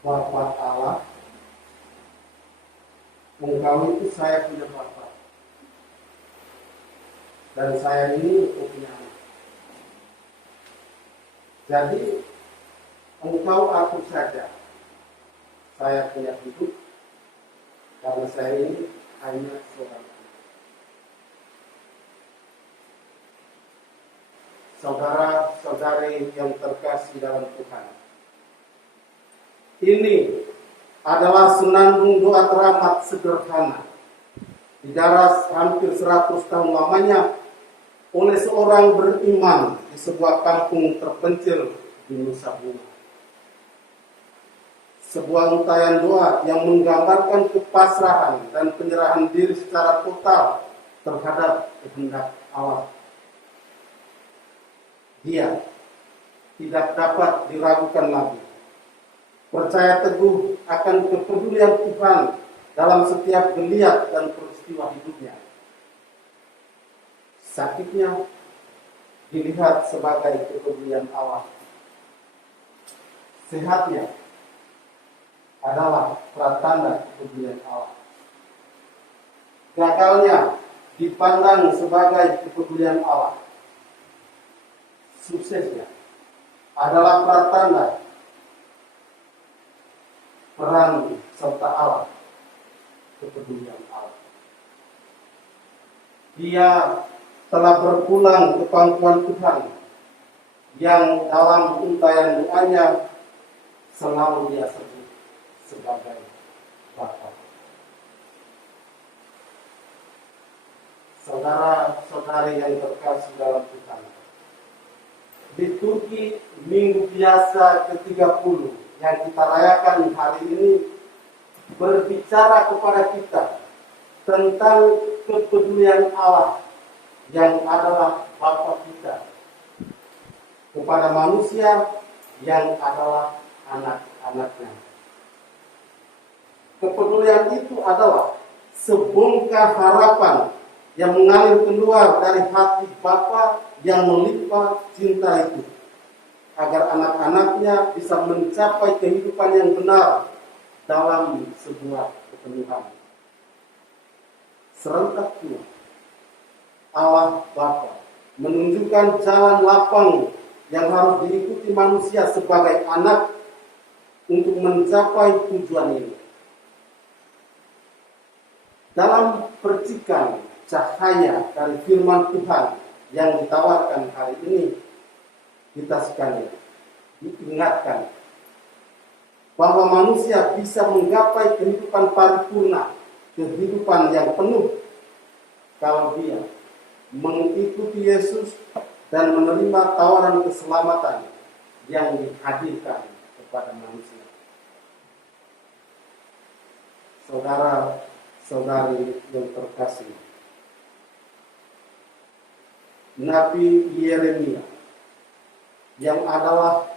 Bapa Allah, engkau itu saya punya Bapa, dan saya ini punya anak. Jadi engkau atur saja, saya punya hidup, karena saya ini hanya seorang anak. Saudara-saudari yang terkasih dalam Tuhan, ini adalah senandung doa teramat sederhana, digaras hampir 100 tahun lamanya oleh seorang beriman di sebuah kampung terpencil di Nusa Bunga. Sebuah untayan doa yang menggambarkan kepasrahan dan penyerahan diri secara total terhadap kehendak Allah. Dia tidak dapat diragukan lagi. Percaya teguh akan kepedulian Tuhan dalam setiap geliat dan peristiwa hidupnya. Sakitnya dilihat sebagai kepedulian Allah. Sehatnya adalah pratanda kepedulian Allah. Gagalnya dipandang sebagai kepedulian Allah. Suksesnya adalah pratanda peran serta Allah, kepedulian Allah. Dia telah berpulang ke pangkuan Tuhan yang dalam untayan doanya selalu dia sebut sebagai Bapa. Saudara-saudari yang terkasih dalam Tuhan, liturgi Minggu Biasa ke-30 yang kita rayakan hari ini berbicara kepada kita tentang kepedulian Allah yang adalah Bapa kita kepada manusia yang adalah anak-anaknya. Kepedulian itu adalah sebongkah harapan yang mengalir keluar dari hati Bapa yang melimpah cinta itu, agar anak-anaknya bisa mencapai kehidupan yang benar dalam sebuah kepenuhan. Serentak pula Allah Bapa menunjukkan jalan lapang yang harus diikuti manusia sebagai anak untuk mencapai tujuan ini. Dalam percikan cahaya dari firman Tuhan yang ditawarkan hari ini, kita sekalian diingatkan bahwa manusia bisa menggapai kehidupan paripurna, kehidupan yang penuh, kalau dia mengikuti Yesus dan menerima tawaran keselamatan yang dihadirkan kepada manusia. Saudara-saudari yang terkasih, Nabi Yeremia yang adalah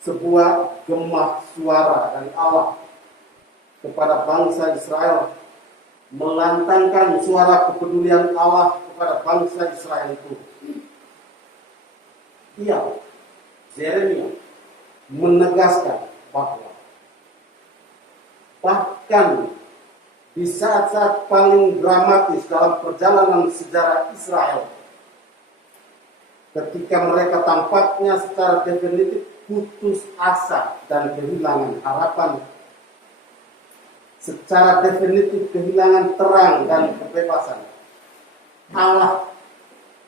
sebuah gemah suara dari Allah kepada bangsa Israel, melantangkan suara kepedulian Allah kepada bangsa Israel itu. Yeremia menegaskan bahwa bahkan di saat-saat paling dramatis dalam perjalanan sejarah Israel, ketika mereka tampaknya secara definitif putus asa dan kehilangan harapan, secara definitif kehilangan terang dan kebebasan, Allah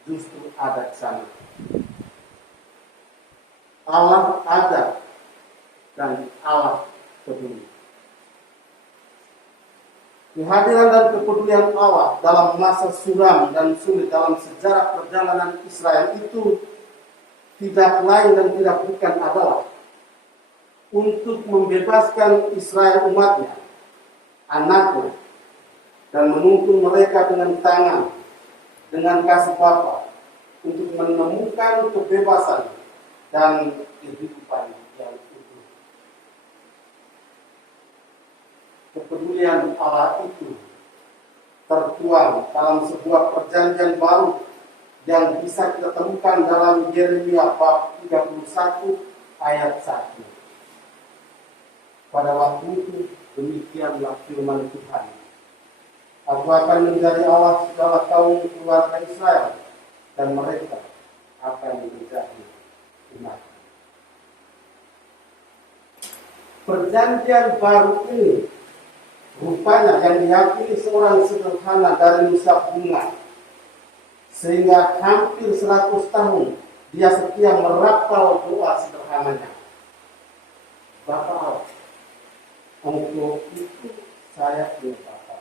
justru ada di sana. Allah ada dan Allah peduli. Kehadiran dan kepedulian Allah dalam masa suram dan sulit dalam sejarah perjalanan Israel itu tidak lain dan tidak bukan adalah untuk membebaskan Israel umatnya, anaknya, dan menuntun mereka dengan tangan, dengan kasih Bapa, untuk menemukan kebebasan dan kehidupan yang utuh. Kepedulian Allah itu tertuang dalam sebuah perjanjian baru yang bisa kita temukan dalam Yeremia bab 31 ayat 1. Pada waktu itu demikianlah firman Tuhan. Aku akan menjadi Allah segala kaum keluarga Israel, dan mereka akan menjadi umat. Perjanjian baru ini rupanya yang diyakini seorang sederhana dari Nusa Bunga, sehingga hampir 100 tahun dia setia merapal doa sederhananya. Bapa Allah, untuk itu saya punya Bapa,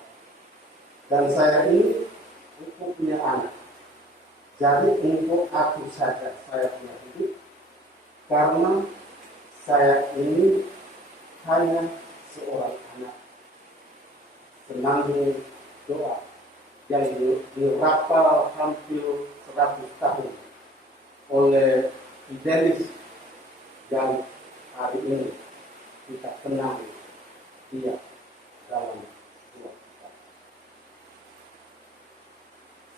dan saya ini untuk punya anak. Jadi untuk aku saja saya punya hidup, karena saya ini hanya seorang anak. Senandung doa yang dirapal hampir 100 tahun oleh Fidelis yang hari ini kita kenal dia dalam doa kita.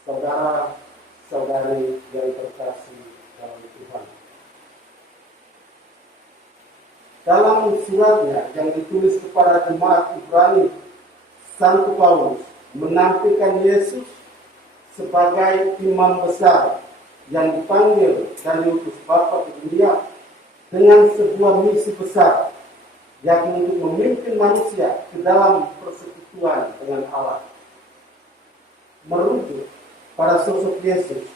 Saudara-saudari yang terkasih dalam Tuhan, dalam suratnya yang ditulis kepada jemaat Ibrani, Santo Paulus menampilkan Yesus sebagai imam besar yang dipanggil dan diutus Bapa ke dunia dengan sebuah misi besar, yakni untuk memimpin manusia ke dalam persekutuan dengan Allah. Merujuk pada sosok Yesus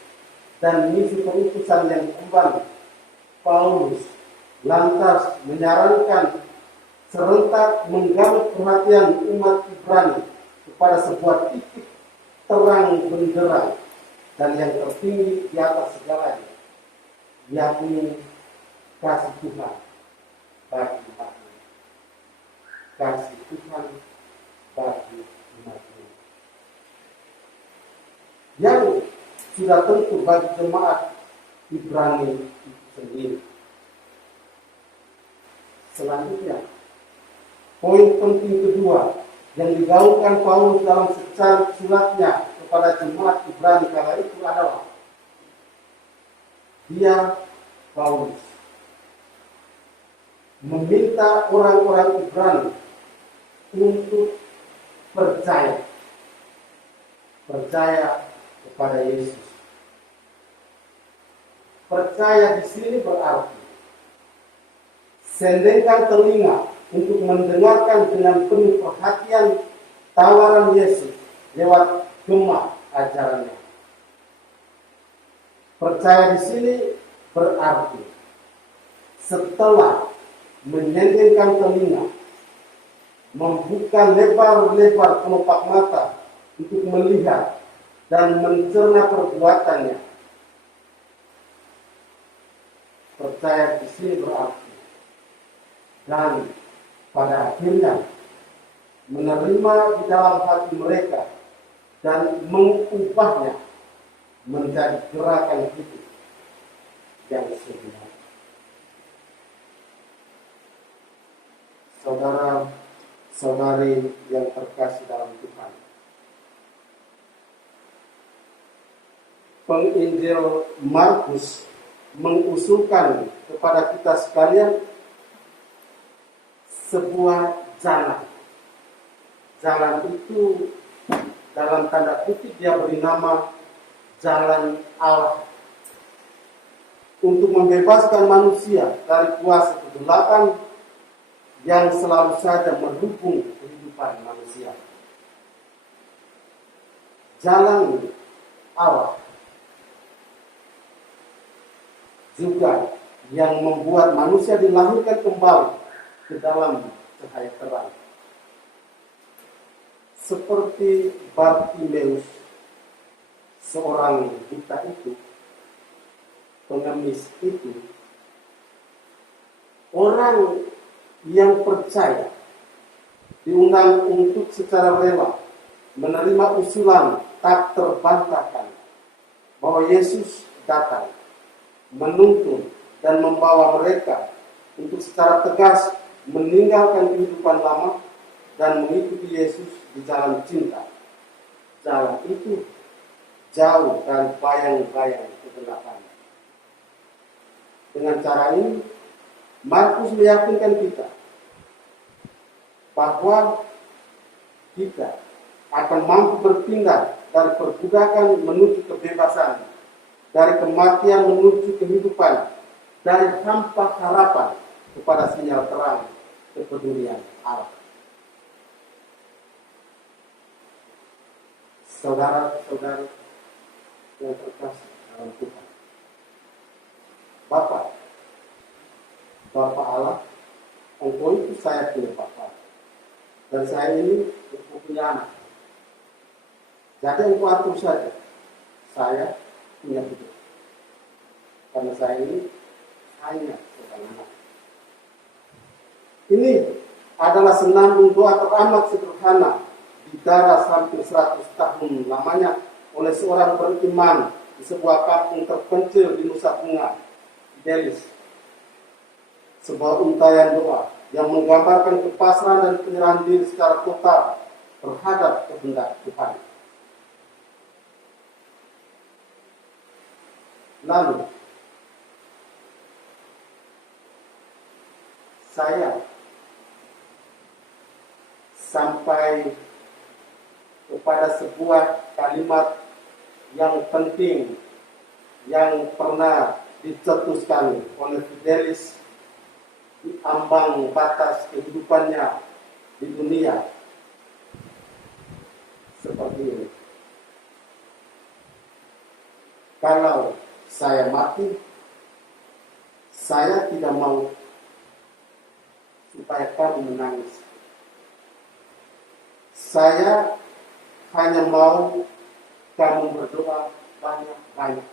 dan misi perutusan yang diemban, Paulus lantas menyarankan serentak menggalut perhatian umat Ibrani kepada sebuah titik terang benderang dan yang tertinggi di atas segalanya, yakni kasih Tuhan bagi umatnya. Kasih Tuhan bagi umatnya. Yang sudah tentu bagi jemaat Ibrani itu sendiri. Selanjutnya, poin penting kedua yang digaungkan Paulus dalam secara suratnya kepada jemaat Ibrani kala itu adalah dia, Paulus, meminta orang-orang Ibrani untuk percaya kepada Yesus. Percaya di sini berarti sendengkan telinga untuk mendengarkan dengan penuh perhatian tawaran Yesus lewat gema ajarannya. Percaya di sini berarti setelah menyendengkan telinga, membuka lebar-lebar kelopak mata untuk melihat dan mencerna perbuatannya. Percaya di sini berarti dan pada akhirnya menerima di dalam hati mereka dan mengubahnya menjadi gerakan hidup yang sebenarnya. Saudara-saudari yang terkasih dalam Tuhan, Penginjil Markus mengusulkan kepada kita sekalian sebuah jalan. Jalan itu dalam tanda kutip dia beri nama Jalan Allah, untuk membebaskan manusia dari kuasa kegelapan yang selalu saja mendukung kehidupan manusia. Jalan Allah juga yang membuat manusia dilahirkan kembali ke dalam cahaya terang. Seperti Bartimeus, seorang buta itu, pengemis itu, orang yang percaya diundang untuk secara rela menerima usulan tak terbantahkan bahwa Yesus datang menuntun dan membawa mereka untuk secara tegas meninggalkan kehidupan lama dan mengikuti Yesus di jalan cinta. Jalan itu jauh dari bayang-bayang kegelapan. Dengan cara ini, Markus meyakinkan kita bahwa kita akan mampu berpindah dari perbudakan menuju kebebasan, dari kematian menuju kehidupan, dari hampa harapan kepada sinyal terang kepedulian Allah. Saudara-saudari yang terkasih dalam Tuhan, Bapak Allah, Engkau itu saya punya Bapak, dan saya ini Engkau punya anak. Jadi Engkau atur saja, saya punya hidup, karena saya ini hanya seorang anak. Ini adalah senandung doa teramat sederhana, didarah hampir 100 tahun lamanya oleh seorang beriman di sebuah kampung terpencil di Nusa Bunga, Fidelis. Sebuah untayan doa yang menggambarkan kepasrahan dan penyerahan diri secara total terhadap kehendak Tuhan. Lalu, saya sampai kepada sebuah kalimat yang penting yang pernah dicetuskan oleh Fidelis di ambang batas kehidupannya di dunia, seperti ini. Kalau saya mati, saya tidak mau supaya kamu menangis. Saya hanya mau kamu berdoa banyak-banyak.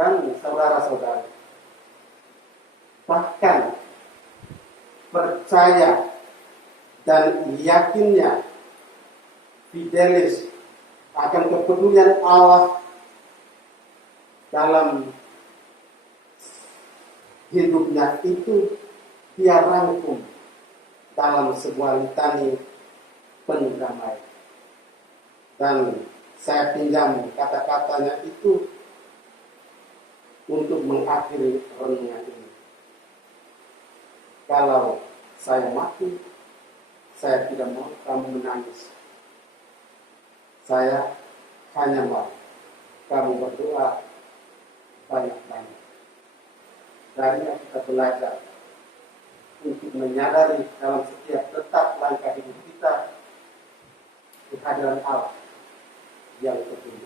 Dan saudara-saudari, bahkan percaya dan yakinnya Fidelis akan kepedulian Allah dalam hidupnya itu dia rangkum dalam sebuah litani penuh damai. Dan saya pinjam kata-katanya itu untuk mengakhiri renungan ini. Kalau saya mati, saya tidak mau kamu menangis. Saya hanya mau kamu berdoa banyak-banyak. Dari yang kita belajar untuk menyadari dalam setiap detak langkah hidup kita kehadiran Allah yang tertinggi.